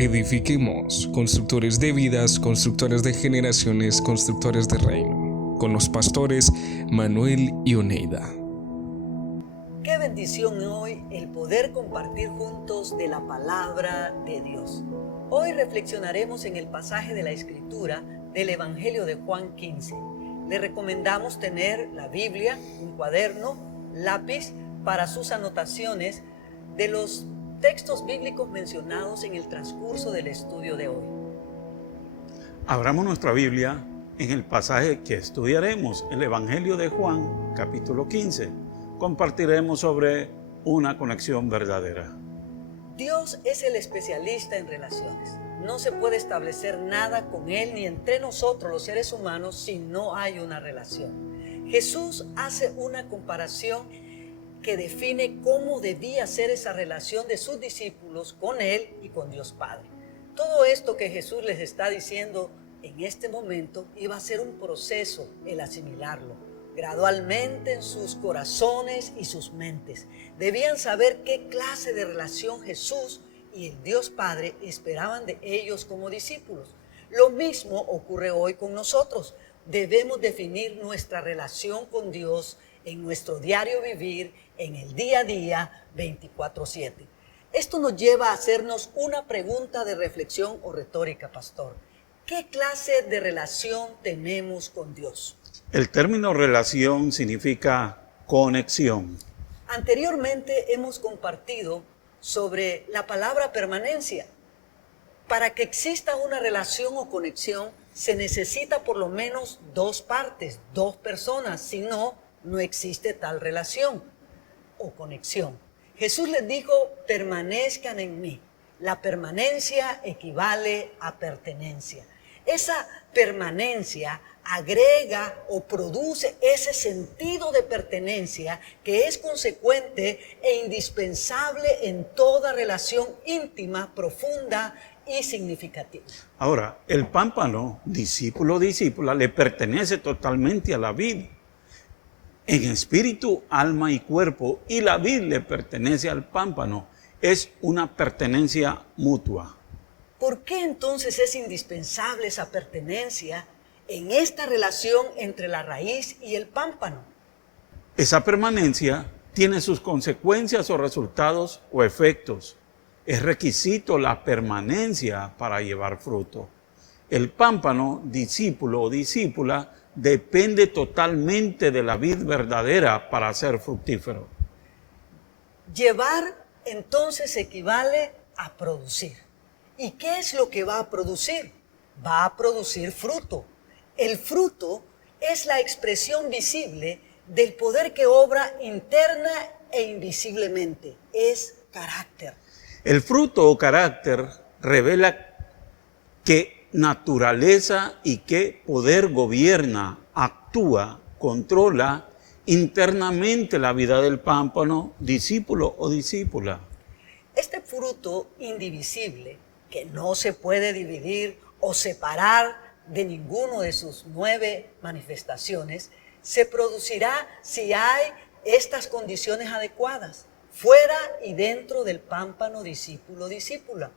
Edifiquemos, constructores de vidas, constructores de generaciones, constructores de reino, con los pastores Manuel y Oneida. Qué bendición hoy el poder compartir juntos de la palabra de Dios. Hoy reflexionaremos en el pasaje de la Escritura del Evangelio de Juan 15. Le recomendamos tener la Biblia, un cuaderno, lápiz para sus anotaciones de los textos bíblicos mencionados en el transcurso del estudio de hoy. Abramos nuestra Biblia en el pasaje que estudiaremos, el Evangelio de Juan, capítulo 15. Compartiremos sobre una conexión verdadera. Dios es el especialista en relaciones. No se puede establecer nada con Él ni entre nosotros los seres humanos si no hay una relación. Jesús hace una comparación que define cómo debía ser esa relación de sus discípulos con Él y con Dios Padre. Todo esto que Jesús les está diciendo en este momento iba a ser un proceso el asimilarlo, gradualmente en sus corazones y sus mentes. Debían saber qué clase de relación Jesús y el Dios Padre esperaban de ellos como discípulos. Lo mismo ocurre hoy con nosotros. Debemos definir nuestra relación con Dios en nuestro diario vivir, en el día a día, 24/7. Esto nos lleva a hacernos una pregunta de reflexión o retórica, pastor. ¿Qué clase de relación tenemos con Dios? El término relación significa conexión. Anteriormente hemos compartido sobre la palabra permanencia. Para que exista una relación o conexión, se necesita por lo menos dos partes, dos personas, si no, no existe tal relación o conexión. Jesús les dijo, permanezcan en mí. La permanencia equivale a pertenencia. Esa permanencia agrega o produce ese sentido de pertenencia que es consecuente e indispensable en toda relación íntima, profunda y significativa. Ahora, el pámpano, discípulo o discípula, le pertenece totalmente a la vid, en espíritu, alma y cuerpo, y la vid le pertenece al pámpano. Es una pertenencia mutua. ¿Por qué entonces es indispensable esa pertenencia en esta relación entre la raíz y el pámpano? Esa permanencia tiene sus consecuencias o resultados o efectos. Es requisito la permanencia para llevar fruto. El pámpano, discípulo o discípula, depende totalmente de la vid verdadera para ser fructífero. Llevar entonces equivale a producir. ¿Y qué es lo que va a producir? Va a producir fruto. El fruto es la expresión visible del poder que obra interna e invisiblemente. Es carácter. El fruto o carácter revela qué naturaleza y qué poder gobierna, actúa, controla internamente la vida del pámpano, discípulo o discípula. Este fruto indivisible, que no se puede dividir o separar de ninguno de sus 9 manifestaciones, se producirá si hay estas condiciones adecuadas, fuera y dentro del pámpano discípulo-discípula.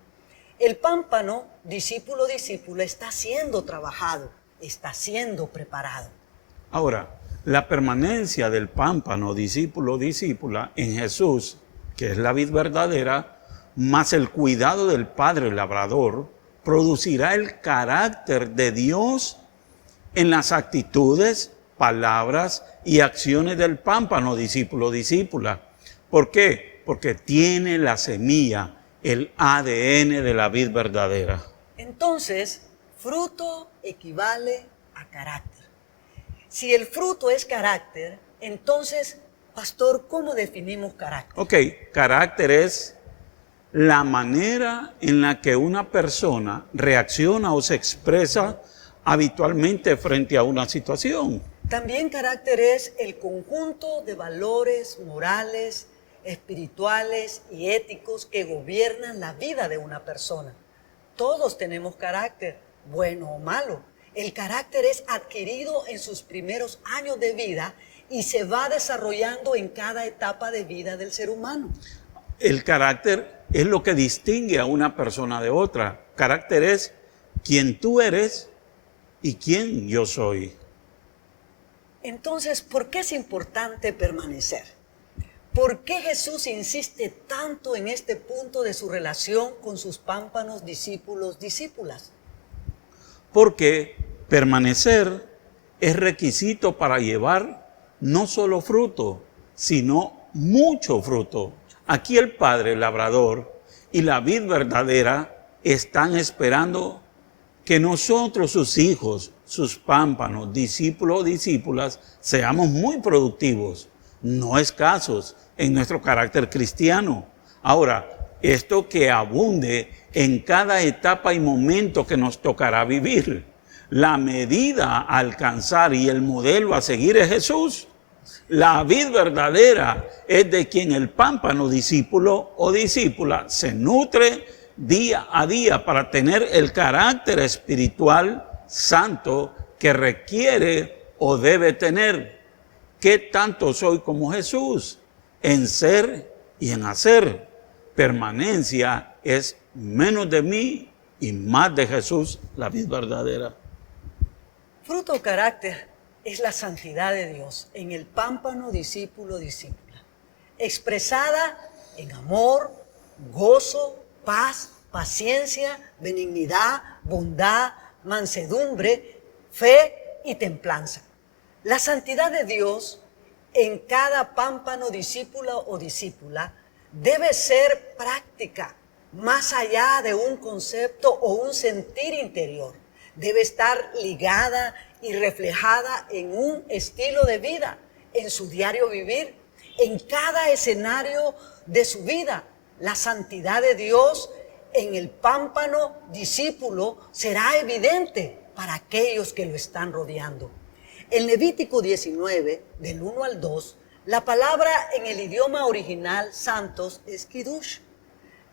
El pámpano discípulo-discípula está siendo trabajado, está siendo preparado. Ahora, la permanencia del pámpano discípulo-discípula en Jesús, que es la vid verdadera, más el cuidado del Padre labrador, producirá el carácter de Dios en las actitudes, palabras y acciones del pámpano discípulo-discípula. ¿Por qué? Porque tiene la semilla, el ADN de la vid verdadera. Entonces, fruto equivale a carácter. Si el fruto es carácter, entonces, pastor, ¿cómo definimos carácter? Ok, carácter es la manera en la que una persona reacciona o se expresa habitualmente frente a una situación. También carácter es el conjunto de valores morales, espirituales y éticos que gobiernan la vida de una persona. Todos tenemos carácter, bueno o malo. El carácter es adquirido en sus primeros años de vida y se va desarrollando en cada etapa de vida del ser humano. El carácter es lo que distingue a una persona de otra. Carácter es quién tú eres y quién yo soy. Entonces, ¿por qué es importante permanecer? ¿Por qué Jesús insiste tanto en este punto de su relación con sus pámpanos discípulos, discípulas? Porque permanecer es requisito para llevar no solo fruto, sino mucho fruto. Aquí el Padre, el labrador, y la vid verdadera están esperando que nosotros, sus hijos, sus pámpanos, discípulos o discípulas, seamos muy productivos, no escasos en nuestro carácter cristiano. Ahora, esto que abunde en cada etapa y momento que nos tocará vivir. La medida a alcanzar y el modelo a seguir es Jesús. La vid verdadera es de quien el pámpano discípulo o discípula se nutre día a día para tener el carácter espiritual santo que requiere o debe tener. ¿Qué tanto soy como Jesús? En ser y en hacer. Permanencia es menos de mí y más de Jesús, la vid verdadera. Fruto o carácter es la santidad de Dios en el pámpano discípulo-discípula, expresada en amor, gozo, paz, paciencia, benignidad, bondad, mansedumbre, fe y templanza. La santidad de Dios en cada pámpano discípulo o discípula debe ser práctica, más allá de un concepto o un sentir interior. Debe estar ligada y reflejada en un estilo de vida, en su diario vivir, en cada escenario de su vida. La santidad de Dios en el pámpano discípulo será evidente para aquellos que lo están rodeando. En Levítico 19, del 1 al 2, la palabra en el idioma original santos es kiddush,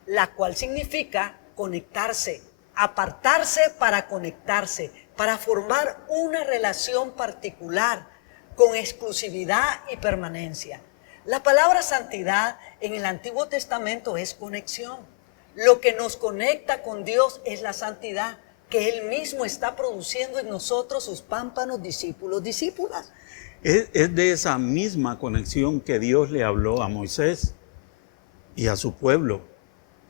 la cual significa conectarse, apartarse para conectarse, para formar una relación particular con exclusividad y permanencia. La palabra santidad en el Antiguo Testamento es conexión. Lo que nos conecta con Dios es la santidad que Él mismo está produciendo en nosotros, sus pámpanos, discípulos, discípulas. Es de esa misma conexión que Dios le habló a Moisés y a su pueblo.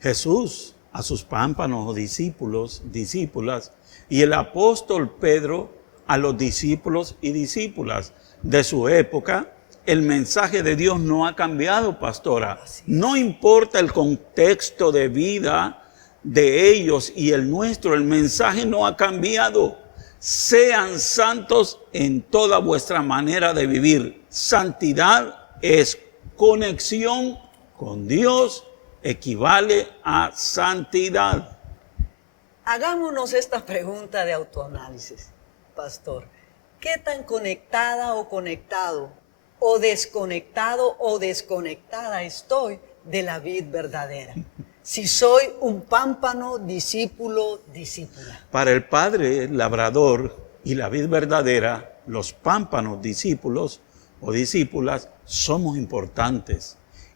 Jesús a sus pámpanos o discípulos, discípulas, y el apóstol Pedro a los discípulos y discípulas de su época. El mensaje de Dios no ha cambiado, pastora. No importa el contexto de vida de ellos y el nuestro, el mensaje no ha cambiado. Sean santos en toda vuestra manera de vivir. Santidad es conexión con Dios, equivale a santidad. Hagámonos esta pregunta de autoanálisis, pastor. ¿Qué tan conectada o conectado, o desconectada estoy de la vid verdadera? Si soy un pámpano, discípulo, discípula. Para el Padre, el labrador y la vid verdadera, los pámpanos, discípulos o discípulas, somos importantes.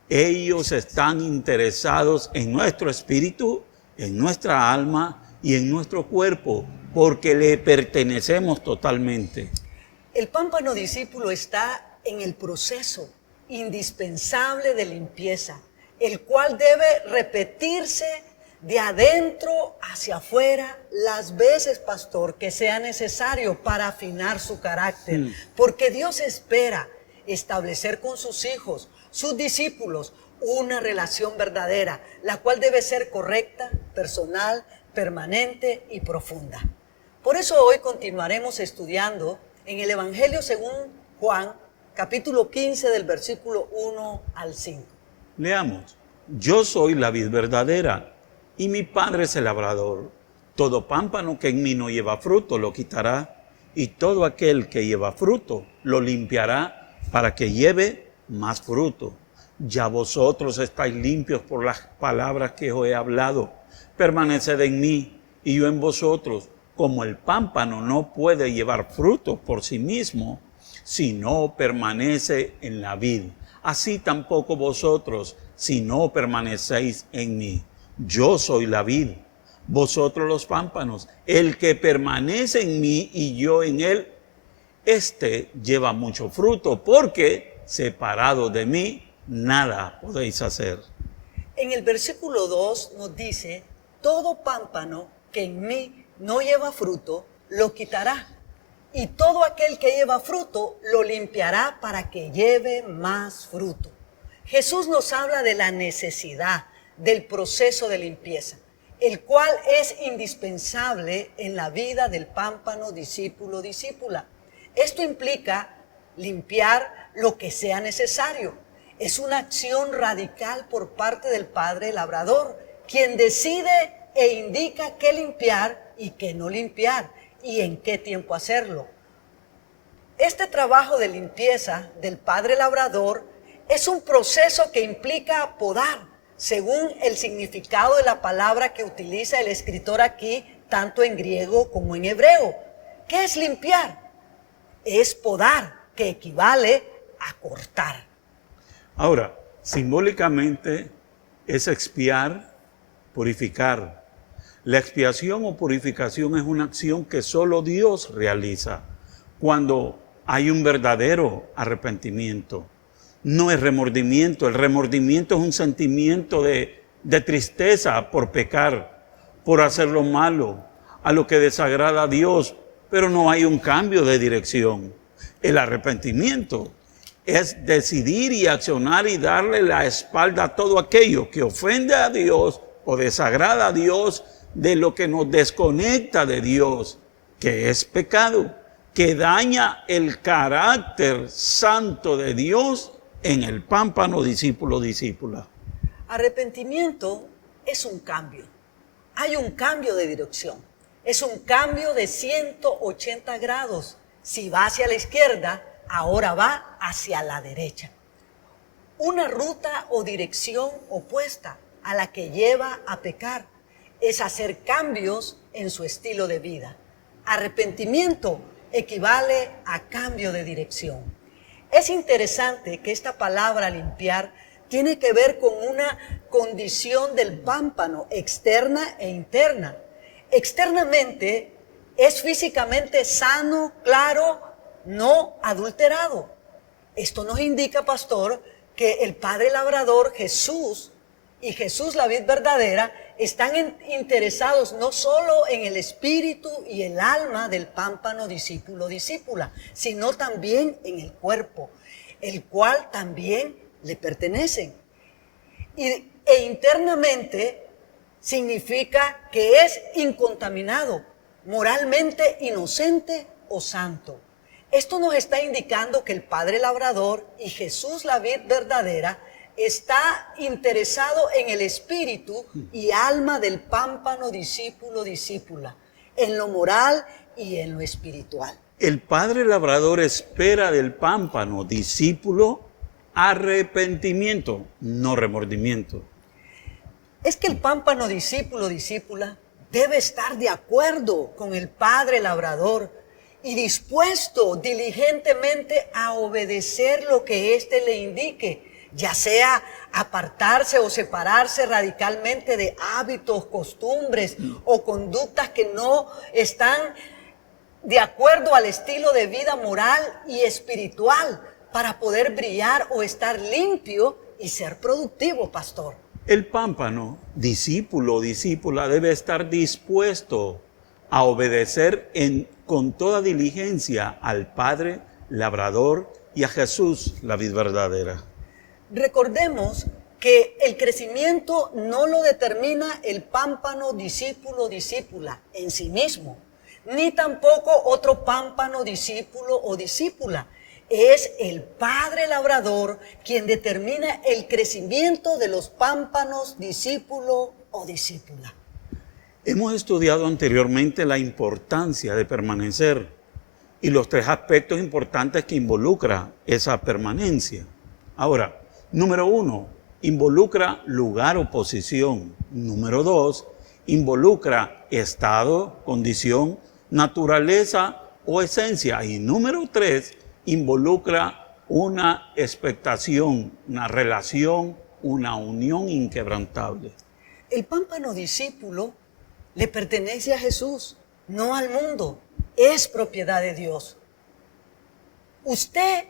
Ellos están interesados en nuestro espíritu, en nuestra alma y en nuestro cuerpo, porque le pertenecemos totalmente. El pámpano discípulo está en el proceso indispensable de limpieza, el cual debe repetirse de adentro hacia afuera las veces, pastor, que sea necesario para afinar su carácter. Porque Dios espera establecer con sus hijos, sus discípulos, una relación verdadera, la cual debe ser correcta, personal, permanente y profunda. Por eso hoy continuaremos estudiando en el Evangelio según Juan, capítulo 15, del versículo 1 al 5. Leamos. Yo soy la vid verdadera y mi Padre es el labrador. Todo pámpano que en mí no lleva fruto lo quitará, y todo aquel que lleva fruto lo limpiará para que lleve más fruto. Ya vosotros estáis limpios por las palabras que os he hablado. Permaneced en mí y yo en vosotros. Como el pámpano no puede llevar fruto por sí mismo, si no permanece en la vid, así tampoco vosotros, si no permanecéis en mí. Yo soy la vid, vosotros los pámpanos. El que permanece en mí y yo en él, este lleva mucho fruto, porque separado de mí, nada podéis hacer. En el versículo 2 nos dice, todo pámpano que en mí no lleva fruto, lo quitará. Y todo aquel que lleva fruto, lo limpiará para que lleve más fruto. Jesús nos habla de la necesidad del proceso de limpieza, el cual es indispensable en la vida del pámpano discípulo-discípula. Esto implica limpiar lo que sea necesario. Es una acción radical por parte del Padre Labrador, quien decide e indica qué limpiar y qué no limpiar y en qué tiempo hacerlo. Este trabajo de limpieza del Padre Labrador es un proceso que implica podar, según el significado de la palabra que utiliza el escritor aquí, tanto en griego como en hebreo. ¿Qué es limpiar? Es podar, que equivale a cortar. Ahora, simbólicamente es expiar, purificar. La expiación o purificación es una acción que solo Dios realiza cuando hay un verdadero arrepentimiento. No es remordimiento. El remordimiento es un sentimiento de tristeza por pecar, por hacer lo malo, a lo que desagrada a Dios, pero no hay un cambio de dirección. El arrepentimiento es decidir y accionar y darle la espalda a todo aquello que ofende a Dios o desagrada a Dios, de lo que nos desconecta de Dios, que es pecado, que daña el carácter santo de Dios en el pámpano discípulo-discípula. Arrepentimiento es un cambio. Hay un cambio de dirección. Es un cambio de 180 grados. Si va hacia la izquierda, ahora va hacia la derecha. Una ruta o dirección opuesta a la que lleva a pecar es hacer cambios en su estilo de vida. Arrepentimiento equivale a cambio de dirección. Es interesante que esta palabra limpiar tiene que ver con una condición del pámpano externa e interna. Externamente es físicamente sano, claro, no adulterado. Esto nos indica, pastor, que el Padre Labrador, Jesús y Jesús, la vid verdadera, están interesados no solo en el espíritu y el alma del pámpano discípulo-discípula, sino también en el cuerpo, el cual también le pertenecen. E internamente significa que es incontaminado, moralmente inocente o santo. Esto nos está indicando que el Padre Labrador y Jesús, la vid verdadera, está interesado en el espíritu y alma del pámpano discípulo-discípula, en lo moral y en lo espiritual. El Padre Labrador espera del pámpano discípulo arrepentimiento, no remordimiento. Es que el pámpano discípulo-discípula debe estar de acuerdo con el Padre Labrador y dispuesto diligentemente a obedecer lo que éste le indique, ya sea apartarse o separarse radicalmente de hábitos, costumbres o conductas que no están de acuerdo al estilo de vida moral y espiritual para poder brillar o estar limpio y ser productivo, pastor. El pámpano, discípulo o discípula, debe estar dispuesto a obedecer con toda diligencia al Padre Labrador y a Jesús, la vid verdadera. Recordemos que el crecimiento no lo determina el pámpano discípulo-discípula en sí mismo, ni tampoco otro pámpano discípulo o discípula. Es el Padre Labrador quien determina el crecimiento de los pámpanos discípulo o discípula. Hemos estudiado anteriormente la importancia de permanecer y los tres aspectos importantes que involucra esa permanencia. Ahora, número 1, involucra lugar o posición. Número 2, involucra estado, condición, naturaleza o esencia. Y número 3, involucra una expectación, una relación una unión inquebrantable. El pámpano discípulo le pertenece a Jesús, no al mundo. Es propiedad de Dios. ¿Usted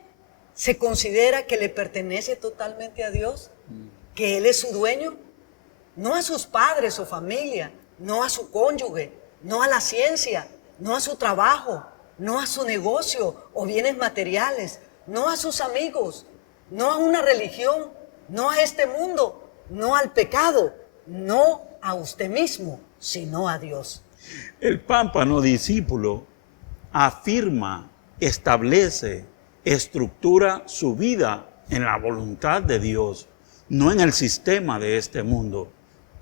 se considera que le pertenece totalmente a Dios? ¿Que Él es su dueño? No a sus padres o familia, no a su cónyuge, no a la ciencia, no a su trabajo, no a su negocio o bienes materiales, no a sus amigos, no a una religión, no a este mundo, no al pecado, no a usted mismo, sino a Dios. El pámpano discípulo afirma, establece, estructura su vida en la voluntad de Dios, no en el sistema de este mundo.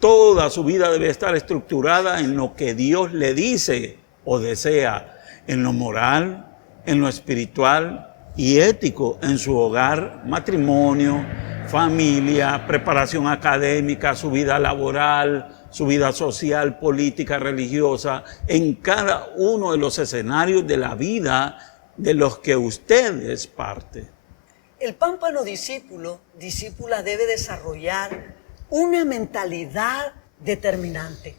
Toda su vida debe estar estructurada en lo que Dios le dice o desea, en lo moral, en lo espiritual y ético, en su hogar, matrimonio, familia, preparación académica, su vida laboral, su vida social, política, religiosa, en cada uno de los escenarios de la vida de los que usted es parte. El pámpano discípula debe desarrollar una mentalidad determinante.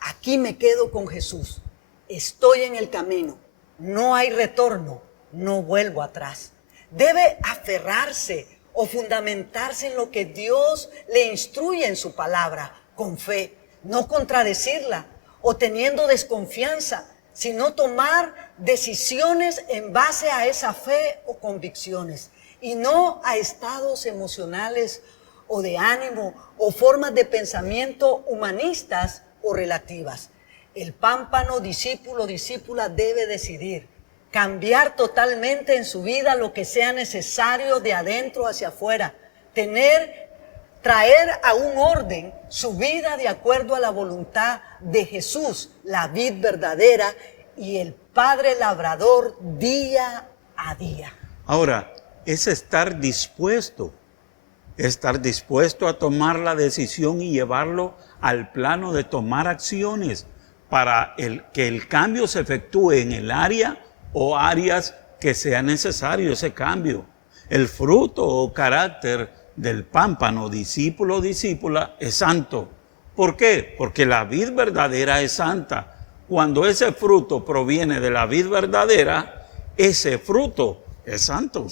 Aquí me quedo con Jesús. Estoy en el camino. No hay retorno. No vuelvo atrás. Debe aferrarse o fundamentarse en lo que Dios le instruye en su palabra, con fe, no contradecirla o teniendo desconfianza, sino tomar decisiones en base a esa fe o convicciones y no a estados emocionales o de ánimo o formas de pensamiento humanistas o relativas. El pámpano discípula debe decidir cambiar totalmente en su vida lo que sea necesario de adentro hacia afuera, traer a un orden su vida de acuerdo a la voluntad de Jesús, la vid verdadera y el Padre labrador día a día. Ahora, es estar dispuesto a tomar la decisión y llevarlo al plano de tomar acciones para que el cambio se efectúe en el área o áreas que sea necesario ese cambio. El fruto o carácter del pámpano discípula es santo. ¿Por qué? Porque la vid verdadera es santa. Cuando ese fruto proviene de la vid verdadera, ese fruto es santo.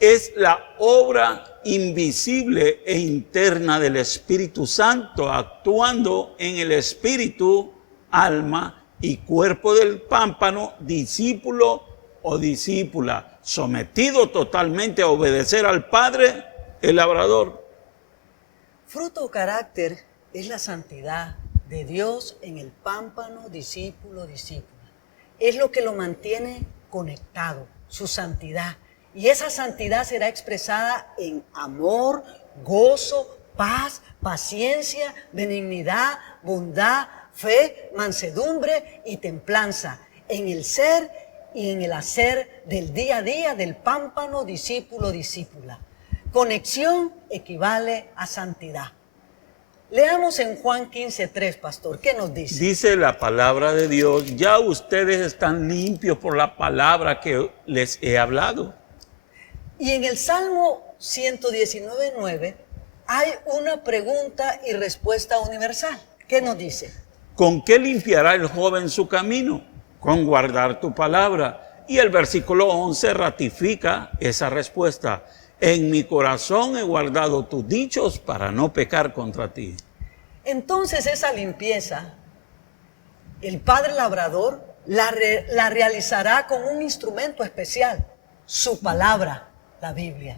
Es la obra invisible e interna del Espíritu Santo actuando en el espíritu, alma y cuerpo del pámpano, discípulo o discípula, sometido totalmente a obedecer al Padre, el labrador. Fruto o carácter es la santidad de Dios en el pámpano discípula. Es lo que lo mantiene conectado, su santidad. Y esa santidad será expresada en amor, gozo, paz, paciencia, benignidad, bondad, fe, mansedumbre y templanza, en el ser y en el hacer del día a día del pámpano discípula. Conexión equivale a santidad. Leamos en Juan 15:3, pastor, ¿qué nos dice? Dice la palabra de Dios, ya ustedes están limpios por la palabra que les he hablado. Y en el Salmo 119:9 hay una pregunta y respuesta universal. ¿Qué nos dice? ¿Con qué limpiará el joven su camino? Con guardar tu palabra. Y el versículo 11 ratifica esa respuesta. En mi corazón he guardado tus dichos para no pecar contra ti. Entonces esa limpieza, el Padre Labrador la realizará con un instrumento especial, su palabra, la Biblia.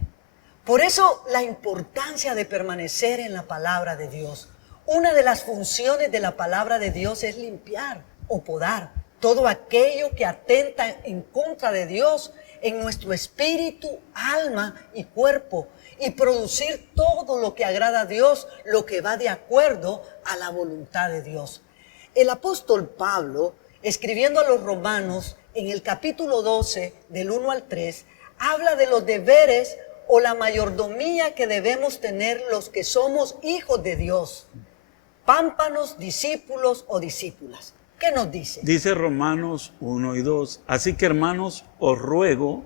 Por eso la importancia de permanecer en la palabra de Dios. Una de las funciones de la palabra de Dios es limpiar o podar todo aquello que atenta en contra de Dios en nuestro espíritu, alma y cuerpo, y producir todo lo que agrada a Dios, lo que va de acuerdo a la voluntad de Dios. El apóstol Pablo, escribiendo a los romanos en el capítulo 12, del 1 al 3, habla de los deberes o la mayordomía que debemos tener los que somos hijos de Dios, pámpanos, discípulos o discípulas. ¿Qué nos dice? Dice Romanos 1 y 2. Así que, hermanos, os ruego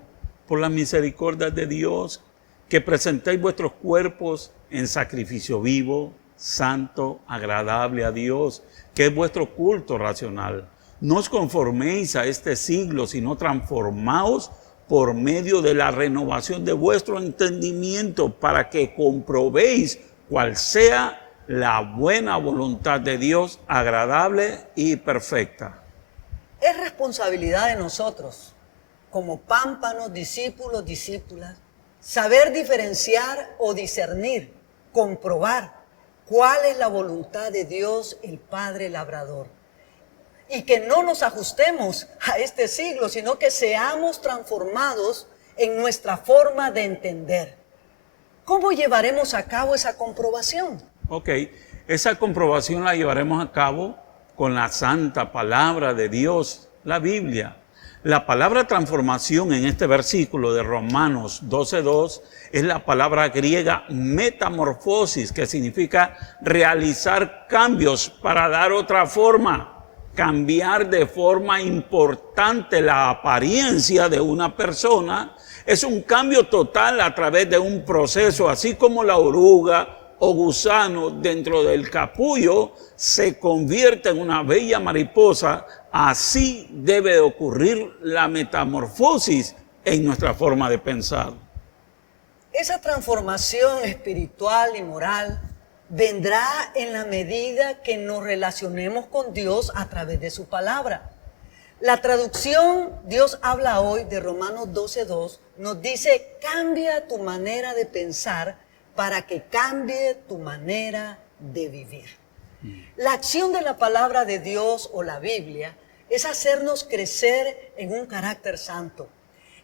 por la misericordia de Dios que presentéis vuestros cuerpos en sacrificio vivo, santo, agradable a Dios, que es vuestro culto racional. No os conforméis a este siglo, sino transformaos por medio de la renovación de vuestro entendimiento, para que comprobéis cuál sea la buena voluntad de Dios, agradable y perfecta. Es responsabilidad de nosotros, como pámpanos, discípulos, discípulas, saber diferenciar o discernir, comprobar cuál es la voluntad de Dios, el Padre Labrador. Y que no nos ajustemos a este siglo, sino que seamos transformados en nuestra forma de entender. ¿Cómo llevaremos a cabo esa comprobación? Ok, esa comprobación la llevaremos a cabo con la santa palabra de Dios, la Biblia. La palabra transformación en este versículo de Romanos 12:2 es la palabra griega metamorfosis, que significa realizar cambios para dar otra forma. Cambiar de forma importante la apariencia de una persona es un cambio total a través de un proceso, así como la oruga o gusano dentro del capullo se convierte en una bella mariposa. Así debe ocurrir la metamorfosis en nuestra forma de pensar. Esa transformación espiritual y moral vendrá en la medida que nos relacionemos con Dios a través de su palabra. La traducción Dios habla hoy de Romanos 12:2 nos dice: cambia tu manera de pensar para que cambie tu manera de vivir. La acción de la palabra de Dios o la Biblia es hacernos crecer en un carácter santo,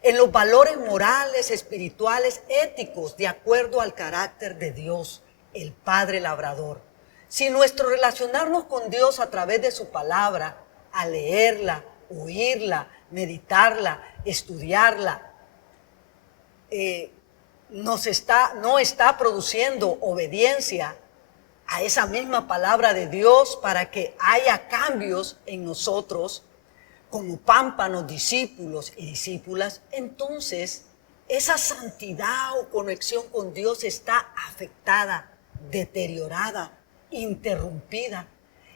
en los valores morales, espirituales, éticos, de acuerdo al carácter de Dios, el Padre Labrador. Si nuestro relacionarnos con Dios a través de su palabra, al leerla, oírla, meditarla, estudiarla, no está produciendo obediencia a esa misma palabra de Dios para que haya cambios en nosotros como pámpanos, discípulos y discípulas, entonces esa santidad o conexión con Dios está afectada, deteriorada, interrumpida,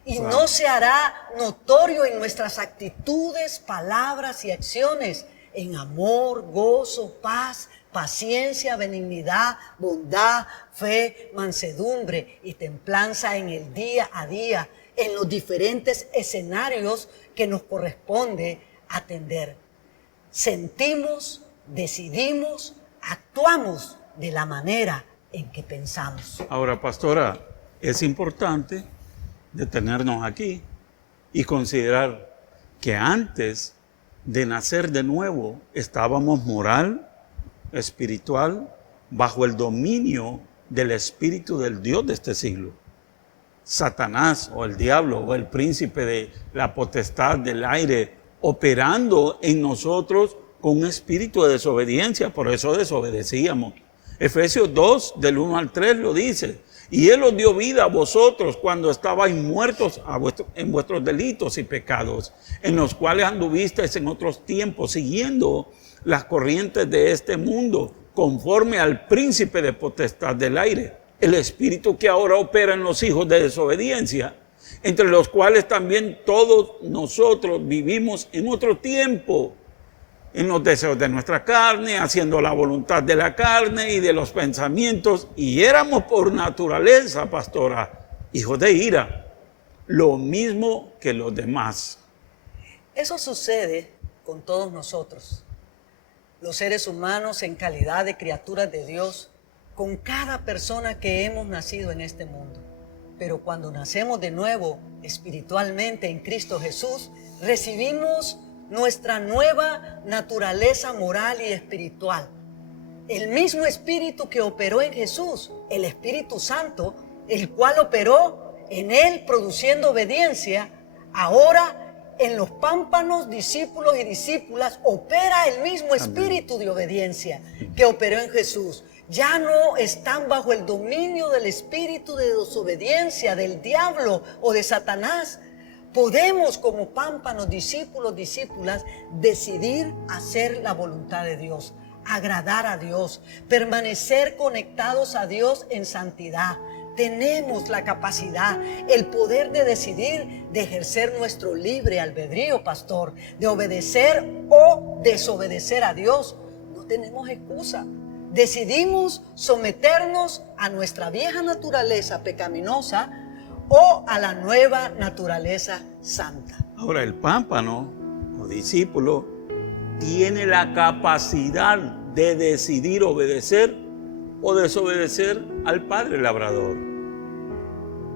y no se hará notorio en nuestras actitudes, palabras y acciones, en amor, gozo, paz, paciencia, benignidad, bondad, fe, mansedumbre y templanza en el día a día, en los diferentes escenarios que nos corresponde atender. Sentimos, decidimos, actuamos de la manera en que pensamos. Ahora, pastora, es importante detenernos aquí y considerar que antes de nacer de nuevo estábamos moral, espiritual, bajo el dominio del espíritu del Dios de este siglo. Satanás o el diablo o el príncipe de la potestad del aire operando en nosotros con un espíritu de desobediencia, por eso desobedecíamos. Efesios 2, del 1 al 3 lo dice: y Él os dio vida a vosotros cuando estabais muertos en vuestros delitos y pecados, en los cuales anduvisteis en otros tiempos, siguiendo las corrientes de este mundo, conforme al príncipe de potestad del aire, el espíritu que ahora opera en los hijos de desobediencia, entre los cuales también todos nosotros vivimos en otro tiempo, en los deseos de nuestra carne, haciendo la voluntad de la carne y de los pensamientos, y éramos por naturaleza, pastora, hijos de ira, lo mismo que los demás. Eso sucede con todos nosotros, los seres humanos en calidad de criaturas de Dios, con cada persona que hemos nacido en este mundo. Pero cuando nacemos de nuevo espiritualmente en Cristo Jesús, recibimos nuestra nueva naturaleza moral y espiritual. El mismo espíritu que operó en Jesús, el Espíritu Santo, el cual operó en él produciendo obediencia, ahora en los pámpanos, discípulos y discípulas opera el mismo espíritu de obediencia que operó en Jesús. Ya no están bajo el dominio del espíritu de desobediencia del diablo o de Satanás. Podemos, como pámpanos, discípulos, discípulas, decidir hacer la voluntad de Dios, agradar a Dios, permanecer conectados a Dios en santidad. Tenemos la capacidad, el poder de decidir, de ejercer nuestro libre albedrío, pastor, de obedecer o desobedecer a Dios. No tenemos excusa. Decidimos someternos a nuestra vieja naturaleza pecaminosa o a la nueva naturaleza santa. Ahora, el pámpano o discípulo tiene la capacidad de decidir obedecer o desobedecer al Padre Labrador.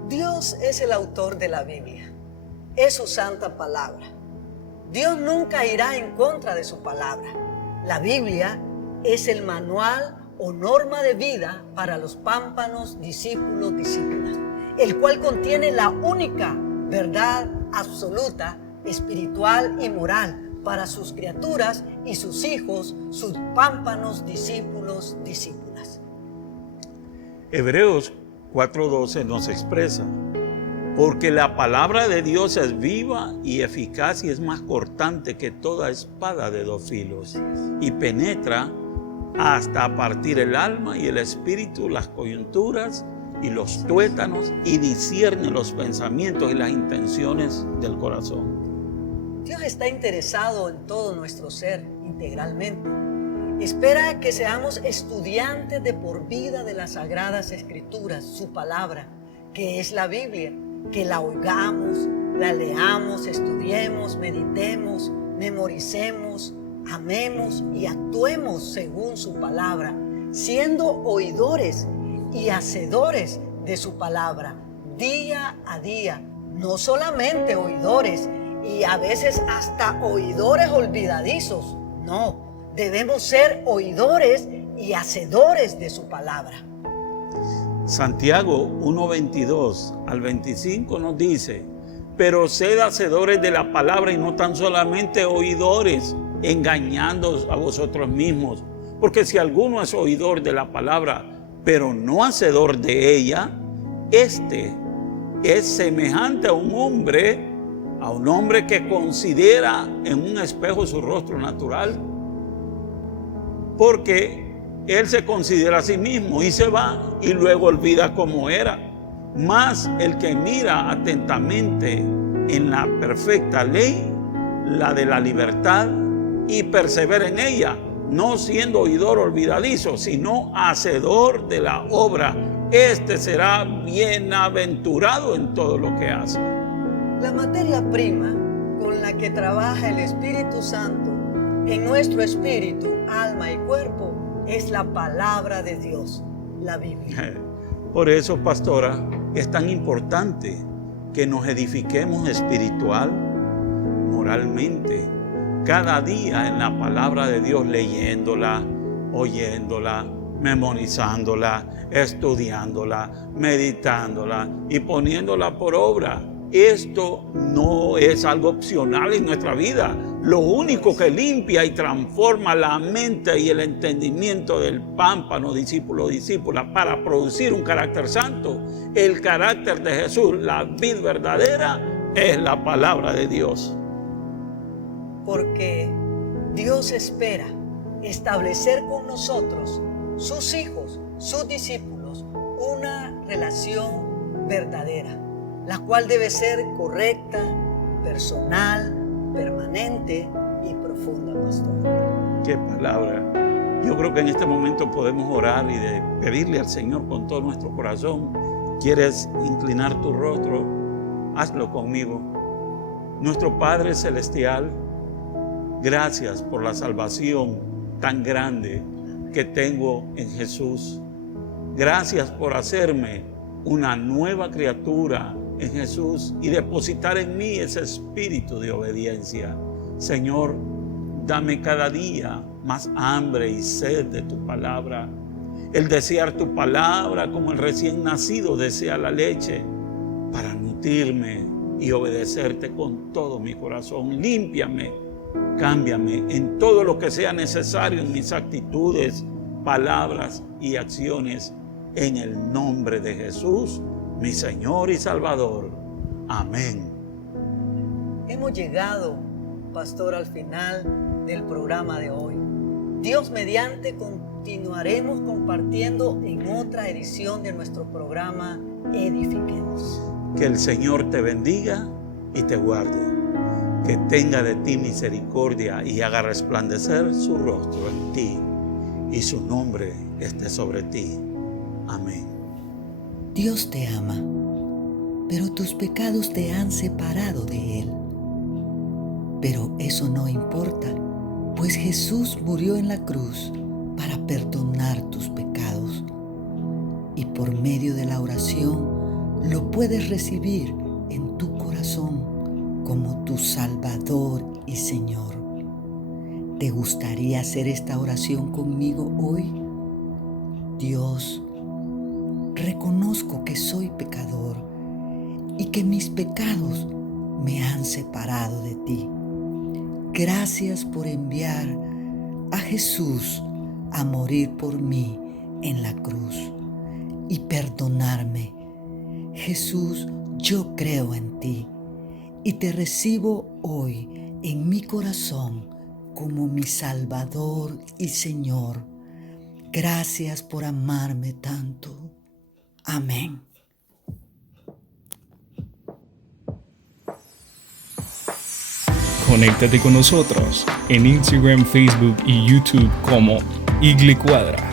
Dios es el autor de la Biblia, es su santa palabra. Dios nunca irá en contra de su palabra. La Biblia es el manual o norma de vida para los pámpanos, discípulos, discípulas, el cual contiene la única verdad absoluta, espiritual y moral para sus criaturas y sus hijos, sus pámpanos, discípulos, discípulas. Hebreos 4:12 nos expresa: porque la palabra de Dios es viva y eficaz y es más cortante que toda espada de dos filos y penetra hasta partir el alma y el espíritu, las coyunturas y los tuétanos, y discierne los pensamientos y las intenciones del corazón. Dios está interesado en todo nuestro ser integralmente. Espera que seamos estudiantes de por vida de las Sagradas Escrituras, su palabra, que es la Biblia, que la oigamos, la leamos, estudiemos, meditemos, memoricemos, amemos y actuemos según su palabra, siendo oidores y hacedores de su palabra, día a día, no solamente oidores y a veces hasta oidores olvidadizos, no. Debemos ser oidores y hacedores de su palabra. Santiago 1:22 al 25 nos dice: pero sed hacedores de la palabra y no tan solamente oidores, engañándoos a vosotros mismos. Porque si alguno es oidor de la palabra, pero no hacedor de ella, este es semejante a un hombre que considera en un espejo su rostro natural, porque él se considera a sí mismo y se va y luego olvida cómo era. Mas el que mira atentamente en la perfecta ley, la de la libertad, y persevera en ella, no siendo oidor olvidadizo, sino hacedor de la obra, este será bienaventurado en todo lo que hace. La materia prima con la que trabaja el Espíritu Santo en nuestro espíritu, alma y cuerpo es la palabra de Dios, la Biblia. Por eso, pastora, es tan importante que nos edifiquemos espiritual, moralmente, cada día en la palabra de Dios, leyéndola, oyéndola, memorizándola, estudiándola, meditándola y poniéndola por obra. Esto no es algo opcional en nuestra vida. Lo único que limpia y transforma la mente y el entendimiento del pámpano, discípulo o discípula, para producir un carácter santo, el carácter de Jesús, la vid verdadera, es la palabra de Dios. Porque Dios espera establecer con nosotros, sus hijos, sus discípulos, una relación verdadera, la cual debe ser correcta, personal, permanente y profunda, pastor. ¡Qué palabra! Yo creo que en este momento podemos orar y pedirle al Señor con todo nuestro corazón. ¿Quieres inclinar tu rostro? Hazlo conmigo. Nuestro Padre Celestial, gracias por la salvación tan grande que tengo en Jesús. Gracias por hacerme una nueva criatura en Jesús y depositar en mí ese espíritu de obediencia. Señor, dame cada día más hambre y sed de tu palabra. El desear tu palabra como el recién nacido desea la leche, para nutrirme y obedecerte con todo mi corazón. Límpiame, cámbiame en todo lo que sea necesario en mis actitudes, palabras y acciones. En el nombre de Jesús, mi Señor y Salvador. Amén. Hemos llegado, pastor, al final del programa de hoy. Dios mediante continuaremos compartiendo en otra edición de nuestro programa Edifiquemos. Que el Señor te bendiga y te guarde. Que tenga de ti misericordia y haga resplandecer su rostro en ti y su nombre esté sobre ti. Amén. Dios te ama, pero tus pecados te han separado de Él. Pero eso no importa, pues Jesús murió en la cruz para perdonar tus pecados. Y por medio de la oración lo puedes recibir en tu corazón como tu Salvador y Señor. ¿Te gustaría hacer esta oración conmigo hoy? Dios, reconozco que soy pecador y que mis pecados me han separado de ti. Gracias por enviar a Jesús a morir por mí en la cruz y perdonarme. Jesús, yo creo en ti y te recibo hoy en mi corazón como mi Salvador y Señor. Gracias por amarme tanto. Amén. Conéctate con nosotros en Instagram, Facebook y YouTube como Igle Cuadra.